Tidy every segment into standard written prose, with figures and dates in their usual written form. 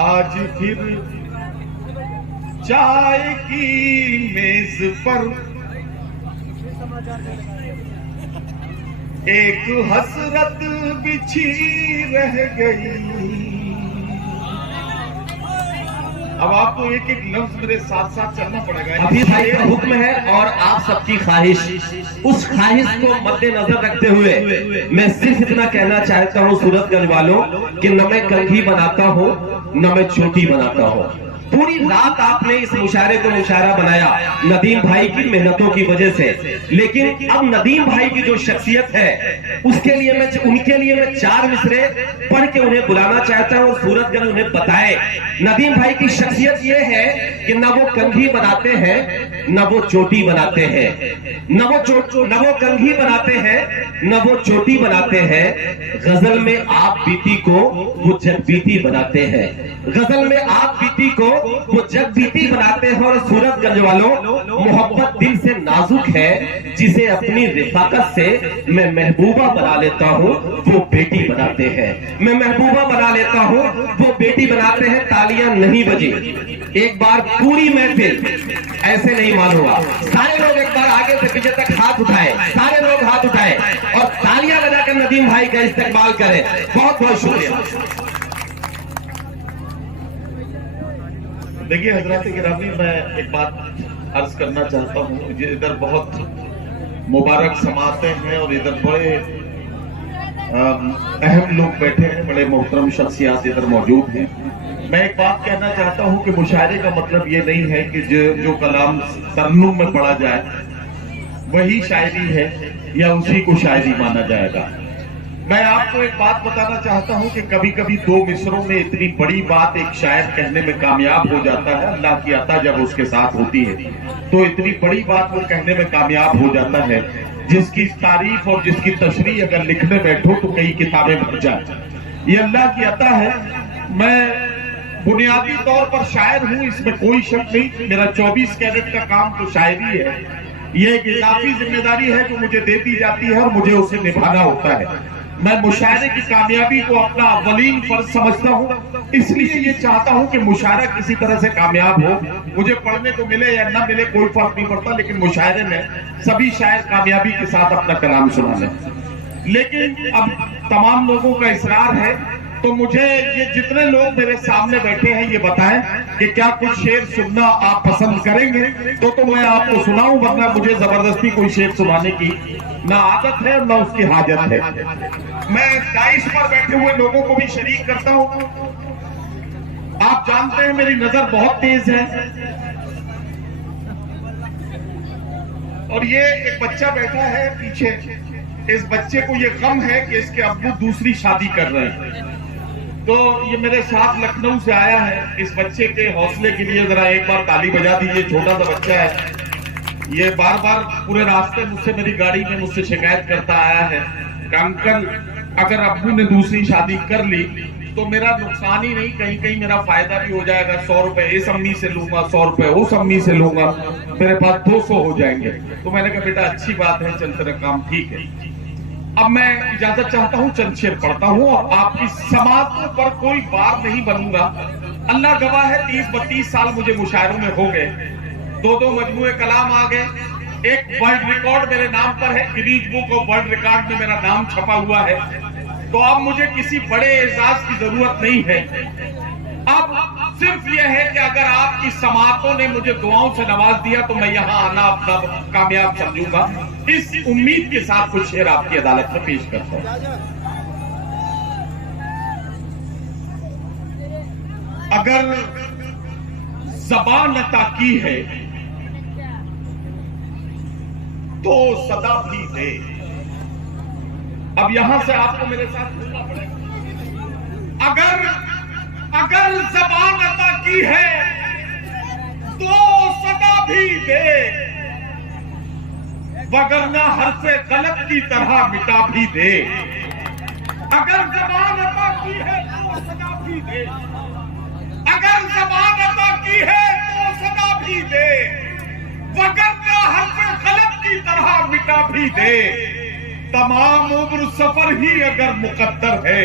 آج پھر چائے کی میز پر ایک حسرت بچھی رہ گئی. اب آپ کو ایک ایک لفظ میرے ساتھ ساتھ چلنا پڑے گا. ابھی بھائی کا حکم ہے اور آپ سب کی خواہش، اس خواہش کو مد نظر رکھتے ہوئے میں صرف اتنا کہنا چاہتا ہوں صورت گنج والوں کہ نہ میں کنگھی بناتا ہوں نہ میں چوٹی بناتا ہوں. پوری رات آپ نے اس مشاعرے کو مشاعرہ بنایا ندیم بھائی کی محنتوں کی وجہ سے، لیکن اب ندیم بھائی کی جو شخصیت ہے اس کے لیے ان کے لیے میں 4 مصرے پڑھ کے انہیں بلانا چاہتا ہوں اور صورت گنج انہیں بتائے. ندیم بھائی کی شخصیت یہ ہے کہ نہ وہ کنگھی بناتے ہیں نہ وہ چوٹی بناتے ہیں، نہ وہ کنگھی بناتے ہیں نہ وہ چوٹی بناتے ہیں. غزل میں آپ بیتی کو وہ جگ بیتی بناتے ہیں، غزل میں آپ بیتی کو وہ جگ بیتی بناتے ہیں. اور صورت گنج والوں محبت دل سے نازک ہے، جسے اپنی رفاقت سے میں محبوبہ بنا لیتا ہوں وہ بیٹی بناتے ہیں، میں محبوبہ بنا لیتا ہوں وہ بیٹی بناتے ہیں. تالیاں نہیں بجی، ایک بار پوری محفل ایسے نہیں معلوم ہوا. سارے لوگ ایک بار آگے سے پیچھے تک ہاتھ اٹھائے، سارے لوگ ہاتھ اٹھائے اور تالیاں بجا کر ندیم بھائی کا استقبال کریں. بہت بہت شکریہ. دیکھیے حضرات گرامی، میں ایک بات عرض کرنا چاہتا ہوں. ادھر بہت مبارک سماعتیں ہیں اور ادھر بڑے اہم لوگ بیٹھے ہیں، بڑے محترم شخصیات ادھر موجود ہیں. میں ایک بات کہنا چاہتا ہوں کہ مشاعرے کا مطلب یہ نہیں ہے کہ جو کلام ترنم میں پڑھا جائے وہی شاعری ہے یا اسی کو شاعری مانا جائے گا. میں آپ کو ایک بات بتانا چاہتا ہوں کہ کبھی کبھی 2 مصروں میں اتنی بڑی بات ایک شاعر کہنے میں کامیاب ہو جاتا ہے. اللہ کی عطا جب اس کے ساتھ ہوتی ہے تو اتنی بڑی بات وہ کہنے میں کامیاب ہو جاتا ہے جس کی تعریف اور جس کی تشریح اگر لکھنے بیٹھو تو کئی کتابیں بھر جائیں. یہ اللہ کی عطا ہے. میں بنیادی طور پر شاعر ہوں، اس میں کوئی شک نہیں. میرا 24 کیرٹ کا کام تو شاعری ہے. یہ ایک اضافی ذمہ داری ہے جو مجھے دے دی جاتی ہے اور مجھے اسے نبھانا ہوتا ہے. میں مشاعرے کی کامیابی کو اپنا اولین فرض سمجھتا ہوں، اس لیے یہ چاہتا ہوں کہ مشاعرہ کسی طرح سے کامیاب ہو. مجھے پڑھنے کو ملے یا نہ ملے کوئی فرق نہیں پڑتا، لیکن مشاعرے میں سبھی شاعر کامیابی کے ساتھ اپنا کلام سنا لیں. لیکن اب تمام لوگوں کا اصرار ہے تو مجھے یہ جتنے لوگ میرے سامنے بیٹھے ہیں یہ بتائیں کہ کیا کچھ شعر سننا آپ پسند کریں گے تو میں آپ کو سناؤں، ورنہ مجھے زبردستی کوئی شعر سنانے کی نہ عادت ہے نہ اس کی حاجت ہے. میں دائش پر بیٹھے ہوئے لوگوں کو بھی شریک کرتا ہوں. آپ جانتے ہیں میری نظر بہت تیز ہے اور یہ ایک بچہ بیٹھا ہے پیچھے. اس بچے کو یہ غم ہے کہ اس کے ابو دوسری شادی کر رہے ہیں، تو یہ میرے ساتھ لکھنؤ سے آیا ہے. اس بچے کے حوصلے کے لیے ذرا ایک بار تالی بجا دیجیے. چھوٹا سا بچہ ہے، یہ بار بار پورے راستے مجھ سے میری گاڑی میں مجھ سے شکایت کرتا آیا ہے کہ انکل اگر ابو نے دوسری شادی کر لی تو میرا نقصان ہی نہیں، کہیں کہیں میرا فائدہ بھی ہو جائے گا. 100 روپے اس امی سے لوں گا، 100 روپے اس امی سے لوں گا، میرے پاس 200 ہو جائیں گے. تو میں نے کہا بیٹا اچھی بات ہے، چل تیرا کام ٹھیک ہے. اب میں اجازت چاہتا ہوں، چند شعر پڑھتا ہوں اور آپ کی سماعتوں پر کوئی بار نہیں بنوں گا. اللہ گواہ ہے 30-32 سال مجھے مشاعروں میں ہو گئے. 2 مجموعے کلام آ گئے. ایک ورلڈ ریکارڈ میرے نام پر ہے، Guinness book of world record میں میرا نام چھپا ہوا ہے. تو اب مجھے کسی بڑے اعزاز کی ضرورت نہیں ہے. اب صرف یہ ہے کہ اگر آپ کی سماعتوں نے مجھے دعاؤں سے نواز دیا تو میں یہاں آنا اپنا کامیاب سمجھوں گا. اس امید کے ساتھ کچھ شعر آپ کی عدالت میں پیش کرتا ہوں. اگر زبان عطا کی ہے تو صدا بھی دے. اب یہاں سے آپ کو میرے ساتھ بولنا پڑے گا. اگر زبان عطا کی ہے تو صدا بھی دے، وگرنہ حرف غلط کی طرح مٹا بھی دے. اگر زبان عطا کی ہے تو صدا بھی دے، اگر زبان عطا کی ہے تو صدا بھی دے، وگرنہ حرف غلط کی طرح مٹا بھی دے. تمام عمر سفر ہی اگر مقدر ہے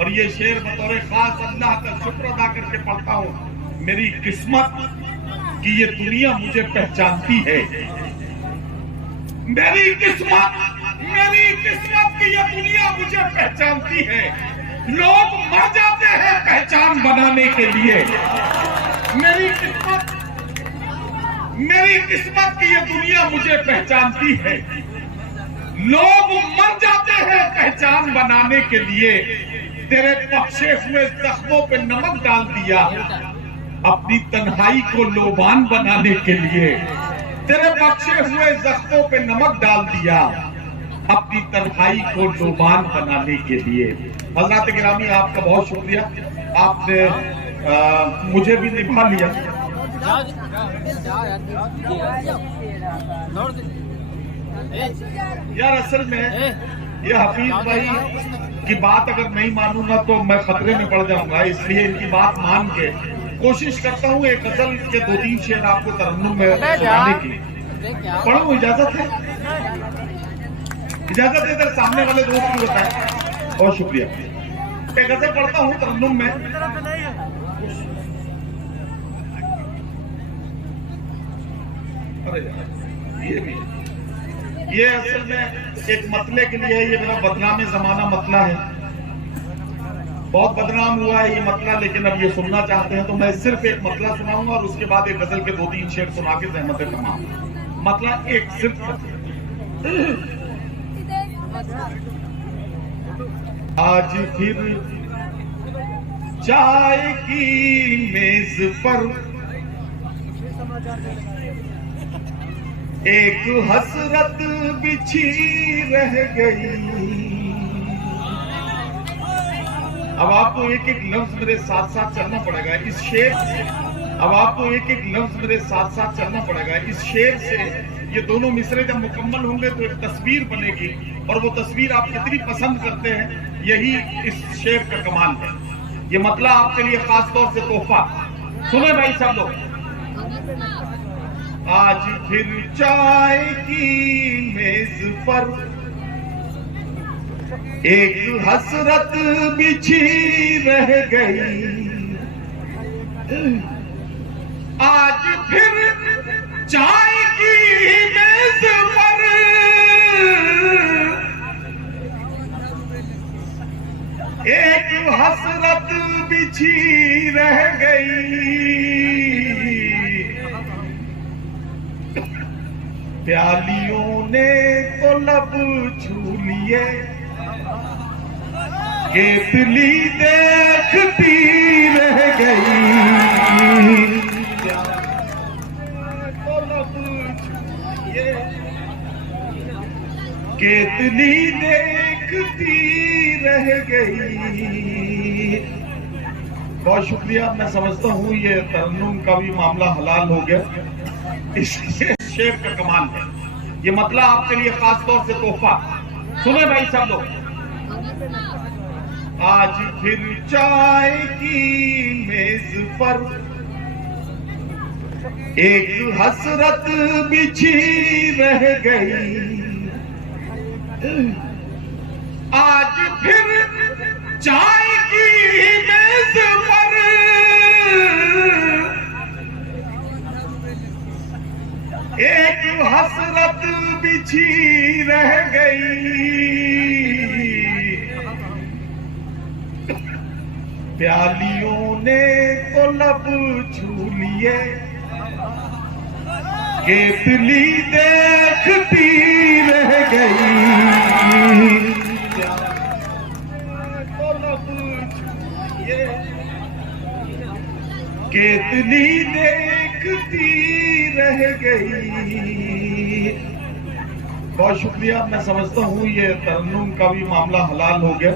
اور یہ شعر بطور خاص اللہ کا شکر ادا کر کے پڑھتا ہوں، میری قسمت کہ یہ دنیا مجھے پہچانتی ہے، میری قسمت کہ یہ دنیا مجھے پہچانتی ہے، لوگ مر جاتے ہیں پہچان بنانے کے لیے، میری قسمت کہ یہ دنیا مجھے پہچانتی ہے، لوگ مر جاتے ہیں پہچان بنانے کے لیے، تیرے بخشے ہوئے زخموں پہ نمک ڈال دیا اپنی تنہائی کو لوبان بنانے کے لیے، تیرے بخشے ہوئے زخموں پہ نمک ڈال دیا اپنی تنہائی کو لوبان بنانے کے لیے۔ حضرات گرامی، آپ کا بہت شکریہ، آپ نے مجھے بھی نبھا لیا۔ یار اصل میں یہ حفیظ بھائی کی بات اگر نہیں مانوں گا تو میں خطرے میں پڑ جاؤں گا، اس لیے ان کی بات مان کے کوشش کرتا ہوں ایک غزل کے 2-3 شعر آپ کو ترنم میں سنانے کی۔ پڑھوں، اجازت ہے؟ اجازت ہے؟ ادھر سامنے والے دوست کو بتائیں۔ بہت شکریہ۔ ایک غزل پڑھتا ہوں ترنم میں۔ یہ اصل میں ایک مطلع کے لیے ہے، یہ میرا بدنام زمانہ مطلع ہے، بہت بدنام ہوا ہے یہ مطلع، لیکن اب یہ سننا چاہتے ہیں تو میں صرف ایک مطلع سناؤں گا اور اس کے بعد ایک غزل کے 2-3 شعر سنا کے زحمتیں کماؤں گا۔ مطلع ایک صرف آج پھر چائے کی میز پر ایک حسرت بچھی رہ گئی۔ اب آپ کو ایک ایک لفظ میرے ساتھ ساتھ چلنا پڑے گا اس شعر سے، اب آپ کو ایک ایک لفظ میرے ساتھ ساتھ چلنا پڑے گا اس شعر سے۔ یہ دونوں مصرے جب مکمل ہوں گے تو ایک تصویر بنے گی، اور وہ تصویر آپ کتنی پسند کرتے ہیں یہی اس شعر کا کمال ہے۔ یہ مطلب آپ کے لیے خاص طور سے تحفہ۔ سنیں بھائی سب لوگ۔ آج پھر چائے کی میز پر ایک حسرت بچھی رہ گئی، آج پھر چائے کی میز پر ایک حسرت بچھی رہ گئی، پیالیوں نے تو لب چھو لیے، کیتلی دیکھتی رہ گئی، کیتلی دیکھتی رہ گئی۔ بہت شکریہ، میں سمجھتا ہوں یہ ترنم کا بھی معاملہ حلال ہو گیا۔ اس شعر کا کمال ہے، یہ مطلب آپ کے لیے خاص طور سے تحفہ۔ سنیں بھائی سب لوگ۔ آج پھر چائے کی میز پر ایک حسرت بچھی رہ گئی، آج پھر چائے کی میز پر ایک حسرت بچھی رہ گئی، پیالیوں نے تو لب چھو لیے، کیتلی دیکھتی رہ گئی، کیتلی دیکھتی رہ گئی۔ بہت شکریہ، میں سمجھتا ہوں یہ ترنم کا بھی معاملہ حلال ہو گیا۔